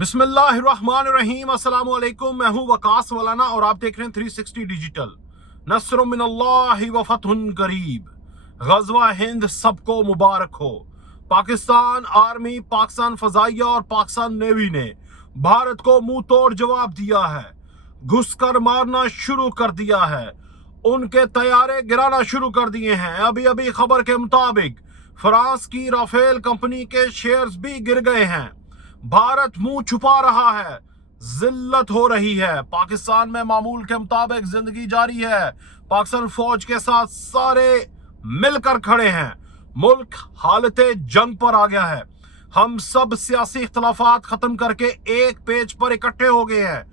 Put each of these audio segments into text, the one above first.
बिस्मिल्लाहिर्रहमानिर्रहीम, अस्सलाम वालेकुम। मैं हूं वकास मौलाना और आप देख रहे हैं 360 डिजिटल। नस्र मिनल्लाहि व फतहुन करीब। गज़वा हिंद सबको मुबारक हो। पाकिस्तान आर्मी, पाकिस्तान फजाइया और पाकिस्तान नेवी ने भारत को मुंह तोड़ जवाब दिया है। घुसकर मारना शुरू कर दिया है। उनके तैयारे गिराना शुरू कर दिए हैं। अभी अभी खबर के मुताबिक फ्रांस की राफेल कंपनी के शेयर्स भी गिर गए हैं। भारत मुंह छुपा रहा है, जिल्लत हो रही है। पाकिस्तान में मामूल के मुताबिक जिंदगी जारी है। पाकिस्तान फौज के साथ सारे मिलकर खड़े हैं। मुल्क हालत जंग पर आ गया है। हम सब सियासी इख्तलाफात खत्म करके एक पेज पर इकट्ठे हो गए हैं।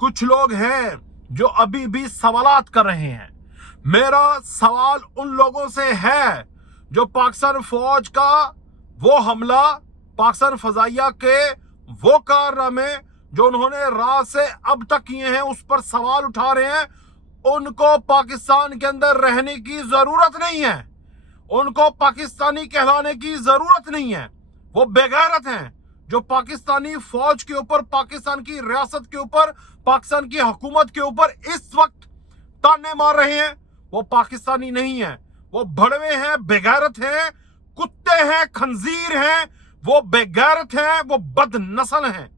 कुछ लोग हैं जो अभी भी सवालात कर रहे हैं। मेरा सवाल उन लोगों से है जो पाकिस्तान फौज का वो हमला, पाकिस्तान फजाइया के वो कारनामे जो उन्होंने रात से अब तक किए हैं उस पर सवाल उठा रहे हैं। उनको पाकिस्तान के अंदर रहने की जरूरत नहीं है। उनको पाकिस्तानी कहलाने की जरूरत नहीं है। वो बेगैरत हैं जो पाकिस्तानी फौज के ऊपर, पाकिस्तान की रियासत के ऊपर, पाकिस्तान की हुकूमत के ऊपर इस वक्त ताने मार रहे हैं। वो पाकिस्तानी नहीं है, वो भड़वे हैं, बेगैरत हैं, कुत्ते हैं, खंजीर हैं। वो बेगैरत हैं, वो बदनस्ल हैं।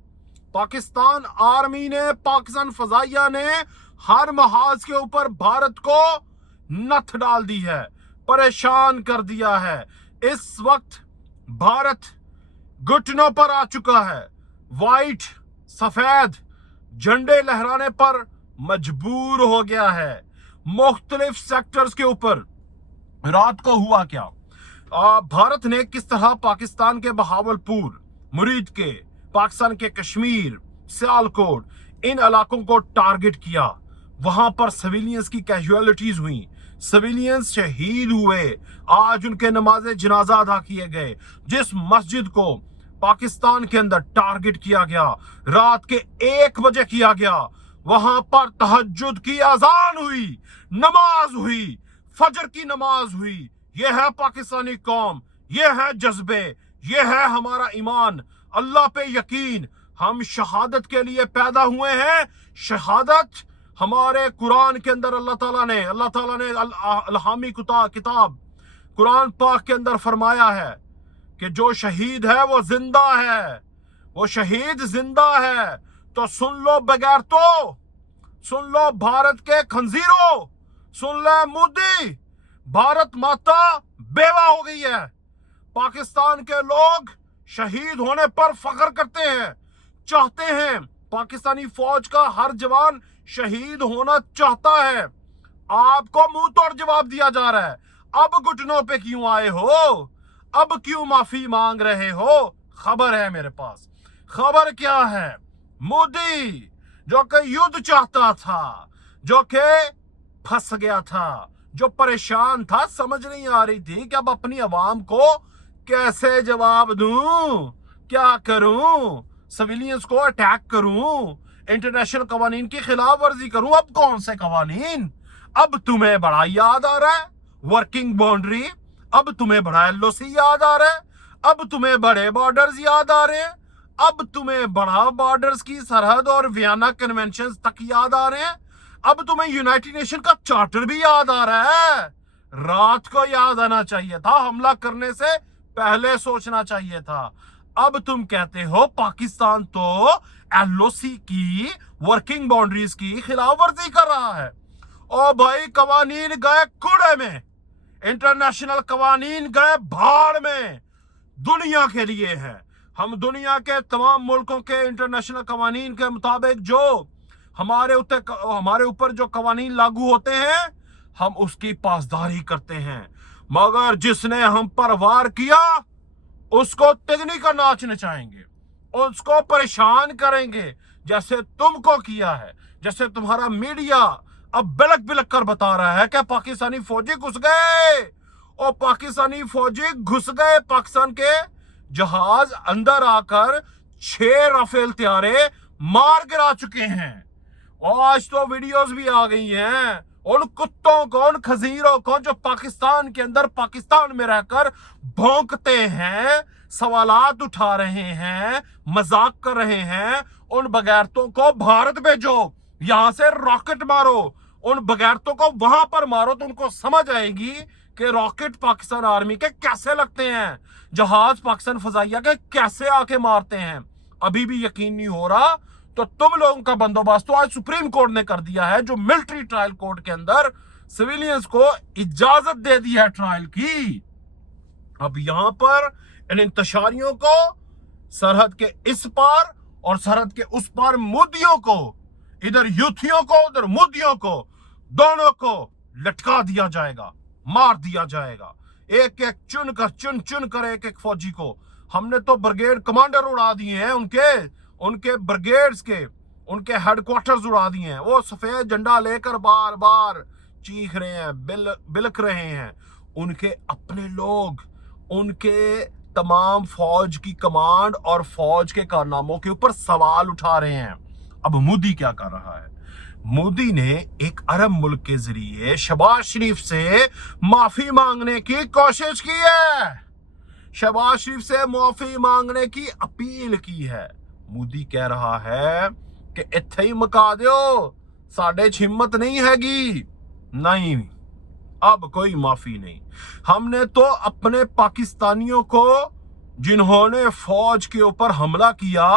पाकिस्तान आर्मी ने, पाकिस्तान फजाइया ने हर महाज के ऊपर भारत को नथ डाल दी है, परेशान कर दिया है। इस वक्त भारत घुटनों पर आ चुका है। वाइट सफेद झंडे लहराने पर मजबूर हो गया है। मुख्तलिफ सेक्टर्स के ऊपर रात को हुआ क्या, भारत ने किस तरह पाकिस्तान के बहावलपुर, मुरीद के, पाकिस्तान के कश्मीर, सियालकोट, इन इलाकों को टारगेट किया। वहां पर सिविलियंस की कैजुअलिटीज हुई, सिविलियंस शहीद हुए। आज उनके नमाज़े जनाजा अदा किए गए। जिस मस्जिद को पाकिस्तान के अंदर टारगेट किया गया, रात के 1 बजे किया गया, वहां पर तहज्जुद की अजान हुई, नमाज हुई, फजर की नमाज हुई। यह है पाकिस्तानी कौम, यह है जज्बे, यह है हमारा ईमान, अल्लाह पे यकीन। हम शहादत के लिए पैदा हुए हैं। शहादत हमारे कुरान के अंदर अल्लाह ताला ने अल्हामी किताब कुरान पाक के अंदर फरमाया है कि जो शहीद है वो जिंदा है, वो शहीद जिंदा है। तो सुन लो बगैर, तो सुन लो भारत के खंजीरों, सुन ले मोदी, भारत माता बेवा हो गई है। पाकिस्तान के लोग शहीद होने पर फख्र करते हैं, चाहते हैं। पाकिस्तानी फौज का हर जवान शहीद होना चाहता है। आपको मुंह तोड़ जवाब दिया जा रहा है। अब घुटनों पे क्यों आए हो? अब क्यों माफी मांग रहे हो? खबर है मेरे पास। खबर क्या है? मोदी जो कि युद्ध चाहता था, जो कि फंस गया था, जो परेशान था, समझ नहीं आ रही थी कि अब अपनी आवाम को कैसे जवाब दूं, क्या करूं, सिविलियंस को अटैक करूं, इंटरनेशनल कवानीन की खिलाफ वर्जी करूं। अब कौन से कवानीन? अब तुम्हें बड़ा याद आ रहा है वर्किंग बाउंड्री, अब तुम्हें बड़ा LOC याद आ रहा है, अब तुम्हें बड़े बॉर्डर्स याद आ रहे हैं, अब तुम्हें बड़ा बॉर्डर्स की सरहद और वियना कन्वेंशन तक याद आ रहे हैं, अब तुम्हें यूनाइटेड नेशन का चार्टर भी याद आ रहा है। रात को याद आना चाहिए था, हमला करने से पहले सोचना चाहिए था। अब तुम कहते हो पाकिस्तान तो LOC की, वर्किंग बाउंड्रीज की खिलाफ वर्जी कर रहा है। ओ भाई, कवानीन गए कूड़े में, इंटरनेशनल कवानीन गए भाड़ में। दुनिया के लिए है। हम दुनिया के तमाम मुल्कों के इंटरनेशनल कवानीन के मुताबिक जो हमारे ऊपर जो कवानीन लागू होते हैं, हम उसकी पासदारी करते हैं। मगर जिसने हम पर वार किया उसको तिगनी का नाच नचाएंगे, उसको परेशान करेंगे, जैसे तुमको किया है। जैसे तुम्हारा मीडिया अब बिलक बिलक कर बता रहा है कि पाकिस्तानी फौजी घुस गए, और पाकिस्तानी फौजी घुस गए। पाकिस्तान के जहाज अंदर आकर 6 राफेल तैयारे मार गिरा चुके हैं। और आज तो वीडियोस भी आ गई हैं उन कुत्तों को, उन खजीरों को जो पाकिस्तान के अंदर, पाकिस्तान में रहकर भौंकते हैं, सवालात उठा रहे हैं, मजाक कर रहे हैं, उन बगैरतों को भारत भेजो, यहां से रॉकेट मारो, उन बगैरतों को वहां पर मारो, तो उनको समझ आएगी कि रॉकेट पाकिस्तान आर्मी के कैसे लगते हैं, जहाज पाकिस्तान फजाइया के कैसे आके मारते हैं। अभी भी यकीन नहीं हो रहा तो तुम लोगों का बंदोबस्त तो आज सुप्रीम कोर्ट ने कर दिया है, जो मिलिट्री ट्रायल कोर्ट के अंदर सिविलियंस को इजाजत दे दी है ट्रायल की। अब यहां पर इन इंतशारियों को सरहद के इस पार और सरहद के उस पार मोदियों को, इधर यूथियों को उधर मोदियों को, दोनों को लटका दिया जाएगा, मार दिया जाएगा। एक एक चुन चुन कर एक एक फौजी को हमने तो ब्रिगेड कमांडर उड़ा दिए हैं, उनके ब्रिगेड्स के, उनके हेडक्वार्टर्स उड़ा दिए हैं। वो सफेद झंडा लेकर बार बार चीख रहे हैं, बिलक रहे हैं। उनके अपने लोग उनके तमाम फौज की कमांड और फौज के कारनामों के ऊपर सवाल उठा रहे हैं। अब मोदी क्या कर रहा है? मोदी ने एक अरब मुल्क के जरिए शहबाज शरीफ से माफी मांगने की कोशिश की है, शहबाज शरीफ से माफी मांगने की अपील की है। मोदी कह रहा है कि इत्थे ही मुका दो, साढ़े हिम्मत नहीं हैगी, नहीं अब कोई माफी नहीं। हमने तो अपने पाकिस्तानियों को जिन्होंने फौज के ऊपर हमला किया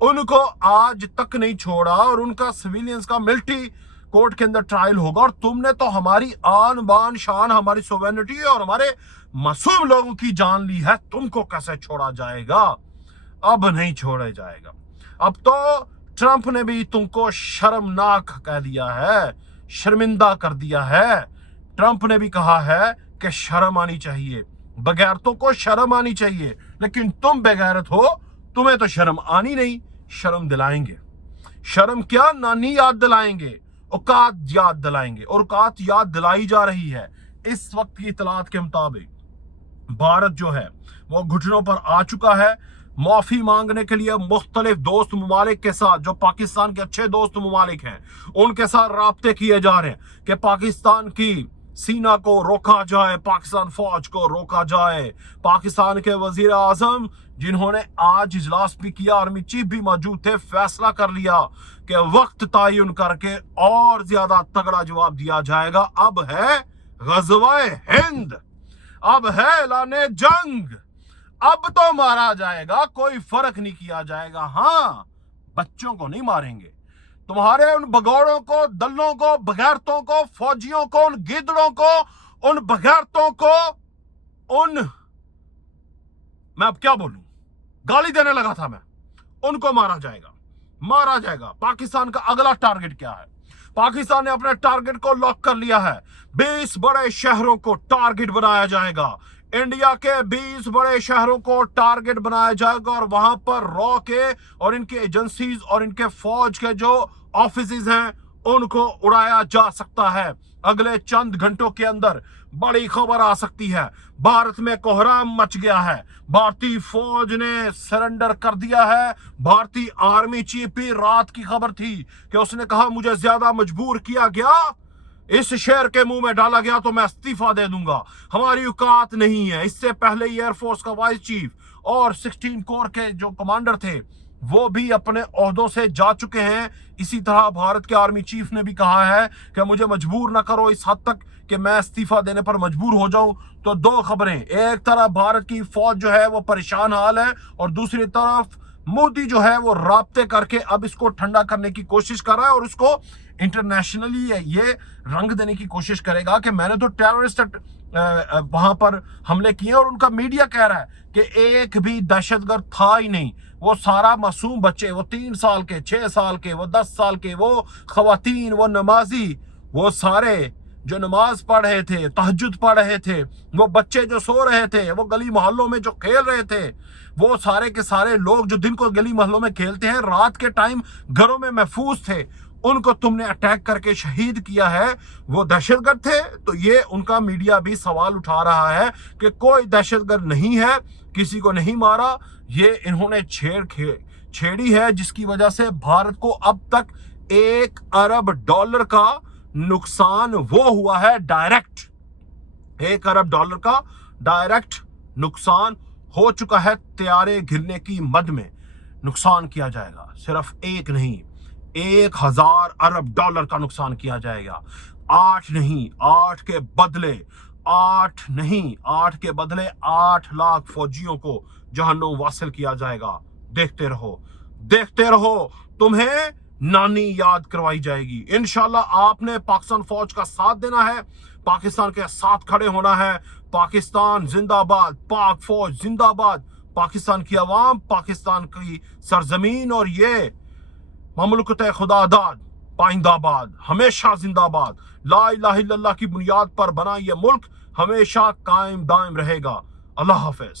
उनको आज तक नहीं छोड़ा, और उनका सिविलियंस का मिलिट्री कोर्ट के अंदर ट्रायल होगा। और तुमने तो हमारी आन बान शान, हमारी सोवेनिटी और हमारे मासूम लोगों की जान ली है, तुमको कैसे छोड़ा जाएगा? अब नहीं छोड़ा जाएगा। अब तो ट्रंप ने भी तुमको शर्मनाक कह दिया है, शर्मिंदा कर दिया है। ट्रंप ने भी कहा है कि शर्म आनी चाहिए, बगैरतों को शर्म आनी चाहिए, लेकिन तुम बेगैरत हो, तुम्हें तो शर्म आनी नहीं। शर्म दिलाएंगे, शर्म क्या, नानी याद दिलाएंगे, औकात याद दिलाएंगे, और औकात याद दिलाई जा रही है। इस वक्त की इतलात के मुताबिक भारत जो है वो घुटनों पर आ चुका है। माफी मांगने के लिए मुख्तलिफ दोस्त ममालिक के साथ, जो पाकिस्तान के अच्छे दोस्त ममालिक हैं, उनके साथ राब्ते किए जा रहे हैं कि पाकिस्तान की सीना को रोका जाए, पाकिस्तान फौज को रोका जाए। पाकिस्तान के वजीर आजम, जिन्होंने आज इजलास भी किया, आर्मी चीफ भी मौजूद थे, फैसला कर लिया कि वक्त तयन करके और ज्यादा तगड़ा जवाब दिया जाएगा। अब है ग़ज़वा-ए हिंद, अब है ऐलाने जंग, अब तो मारा जाएगा, कोई फर्क नहीं किया जाएगा। हाँ, बच्चों को नहीं मारेंगे, तुम्हारे उन भगौड़ों को, दलों को, बगैरतों को, फौजियों को, उन गिदड़ों को, उन बगैरतों को, मैं अब क्या बोलूं, गाली देने लगा था मैं, उनको मारा जाएगा, मारा जाएगा। पाकिस्तान का अगला टारगेट क्या है? पाकिस्तान ने अपने टारगेट को लॉक कर लिया है। 20 बड़े शहरों को टारगेट बनाया जाएगा, इंडिया के 20 बड़े शहरों को टारगेट बनाया जाएगा, और वहां पर रॉ के और इनके एजेंसीज और इनके फौज के जो ऑफिसेज हैं उनको उड़ाया जा सकता है। अगले चंद घंटों के अंदर बड़ी खबर आ सकती है, भारत में कोहराम मच गया है, भारतीय फौज ने सरेंडर कर दिया है। भारतीय आर्मी चीफ भी, रात की खबर थी कि उसने कहा मुझे ज्यादा मजबूर किया गया, इस शेर के मुंह में डाला गया तो मैं इस्तीफा दे दूंगा, हमारी औकात नहीं है। इससे पहले एयरफोर्स का वाइस चीफ और 16 कोर के जो कमांडर थे वो भी अपने ओहदों से जा चुके हैं। इसी तरह भारत के आर्मी चीफ ने भी कहा है कि मुझे मजबूर ना करो इस हद तक कि मैं इस्तीफा देने पर मजबूर हो जाऊं। तो दो खबरें, एक तरफ भारत की फौज जो है वो परेशान हाल है, और दूसरी तरफ मोदी जो है वो राब्ते करके अब इसको ठंडा करने की कोशिश कर रहा है, और उसको इंटरनेशनली ये रंग देने की कोशिश करेगा कि मैंने तो टेररिस्ट वहां पर हमले किए, और उनका मीडिया कह रहा है कि एक भी दहशतगर्द था ही नहीं, वो सारा मासूम बच्चे, वो 3 साल के, 6 साल के, वो 10 साल के, वो खवातीन, वो नमाजी, वो सारे जो नमाज पढ़ रहे थे, तहज्जुद पढ़ रहे थे, वो बच्चे जो सो रहे थे, वो गली मोहल्लों में जो खेल रहे थे, वो सारे के सारे लोग जो दिन को गली मोहल्लों में खेलते हैं, रात के टाइम घरों में महफूज थे, उनको तुमने अटैक करके शहीद किया है, वो दहशतगर्द थे। तो ये उनका मीडिया भी सवाल उठा रहा है कि कोई दहशतगर्द नहीं है, किसी को नहीं मारा, ये इन्होंने छेड़ी है, जिसकी वजह से भारत को अब तक $1 अरब का नुकसान वो हुआ है, डायरेक्ट $1 अरब का डायरेक्ट नुकसान ہو چکا ہے طیارے گرنے کی مد میں، نقصان کیا جائے گا، صرف ایک نہیں 1000 ارب ڈالر کا نقصان کیا جائے گا، 8 نہیں 8 کے بدلے 8 نہیں 8 کے بدلے 8 لاکھ فوجیوں کو جہنم واصل کیا جائے گا۔ دیکھتے رہو تمہیں نانی یاد کروائی جائے گی۔ انشاءاللہ آپ نے پاکستان فوج کا ساتھ دینا ہے، پاکستان کے ساتھ کھڑے ہونا ہے۔ پاکستان زندہ باد، پاک فوج زندہ باد، پاکستان کی عوام، پاکستان کی سرزمین اور یہ مملکت خدا داد پائندہ باد، ہمیشہ زندہ باد۔ لا الہ الا اللہ کی بنیاد پر بنا یہ ملک ہمیشہ قائم دائم رہے گا۔ اللہ حافظ۔